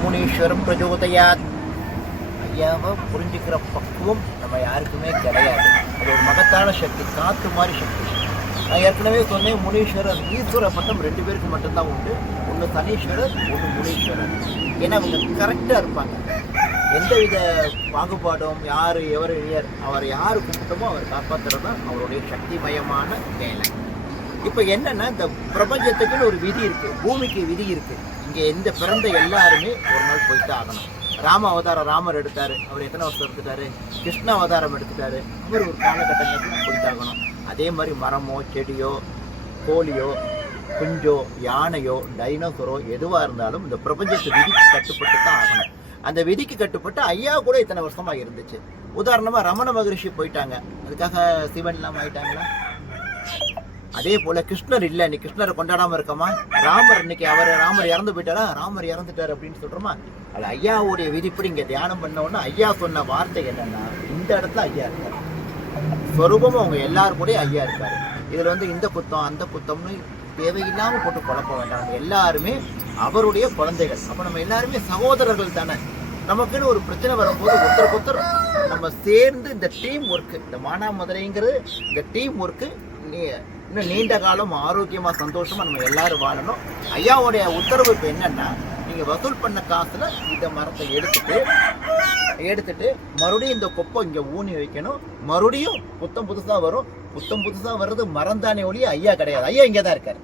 முனீஸ்வரம் பிரஜோதயாத். ஐயாவை புரிஞ்சுக்கிற பக்குவம் நம்ம யாருக்குமே கிடையாது. அது ஒரு மகத்தான சக்தி, காற்று மாதிரி சக்தி. நான் ஏற்கனவே சொன்னேன், முனீஸ்வரர் ஈஸ்வர பட்டம் 2 பேருக்கு மட்டும்தான் உண்டு. ஒன்று சனீஸ்வரர், ஒன்று முனீஸ்வரர். ஏன்னா அவங்க கரெக்டாக இருப்பாங்க. எந்தவித பாகுபாடும் அவர் யார் கும்பிட்டோமோ அவர் காப்பாற்றுறது தான் அவருடைய சக்திமயமான வேலை. இப்போ என்னன்னா, இந்த பிரபஞ்சத்துக்குன்னு ஒரு விதி இருக்கு, பூமிக்கு விதி இருக்கு. இங்கே எந்த பிறந்த எல்லாருமே ஒரு நாள் போய்ட்டு ஆகணும். ராம அவதாரம் ராமர் எடுத்தாரு, அவர் எத்தனை வருஷம் எடுத்துட்டாரு? கிருஷ்ண அவதாரம் எடுத்துட்டாரு, அவர் ஒரு காலகட்டத்தில் போய்த்தாகணும். அதே மாதிரி மரமோ செடியோ கோழியோ குஞ்சோ யானையோ டைனோசரோ எதுவாக இருந்தாலும் இந்த பிரபஞ்சத்து விதிக்கு கட்டுப்பட்டு தான் ஆகணும். அந்த விதிக்கு கட்டுப்பட்டு ஐயா கூட இத்தனை வருஷமா இருந்துச்சு. உதாரணமா ரமண மகரிஷி போயிட்டாங்க, அதுக்காக சிவன் இல்லாம ஆயிட்டாங்களா? அதே போல கிருஷ்ணர் இல்லை, நீ கிருஷ்ணரை கொண்டாடாம இருக்கமா? ராமர் இன்னைக்கு ராமர் இறந்து போயிட்டாரா? ராமர் இறந்துட்டாரு அப்படின்னு சொல்றோமா? அது ஐயாவுடைய விதிப்படி இங்க தியானம் பண்ண உடனே ஐயா சொன்ன வார்த்தை என்னன்னா, இந்த இடத்துல ஐயா இருக்காரு, சொரூபமும் அவங்க எல்லாரும் கூட ஐயா இருக்காரு. இதுல இந்த குத்தம் அந்த குத்தம்னு தேவையில்லாம போட்டு குழப்ப வேண்டாம். எல்லாருமே அவருடைய குழந்தைகள். அப்ப நம்ம எல்லாருமே சகோதரர்கள் தானே. நமக்குன்னு ஒரு பிரச்சனை வரும்போது ஒருத்தர் நம்ம சேர்ந்து இந்த டீம் ஒர்க்கு, இந்த மானாமதுரைங்கிறது இந்த டீம் ஒர்க்கு இன்னும் நீண்ட காலம் ஆரோக்கியமா சந்தோஷமா நம்ம எல்லாரும் வாழணும். ஐயாவுடைய உத்தரவு இப்ப என்னன்னா, நீங்க வசூல் பண்ண காசுல இந்த மரத்தை எடுத்துட்டு மறுபடியும் இந்த கொப்பை இங்க ஊனி வைக்கணும். மறுபடியும் புத்தம் புதுசா வரும். புத்தம் புதுசா வர்றது மரம் தானே ஒழிய ஐயா கிடையாது. ஐயா இங்கதான் இருக்காரு.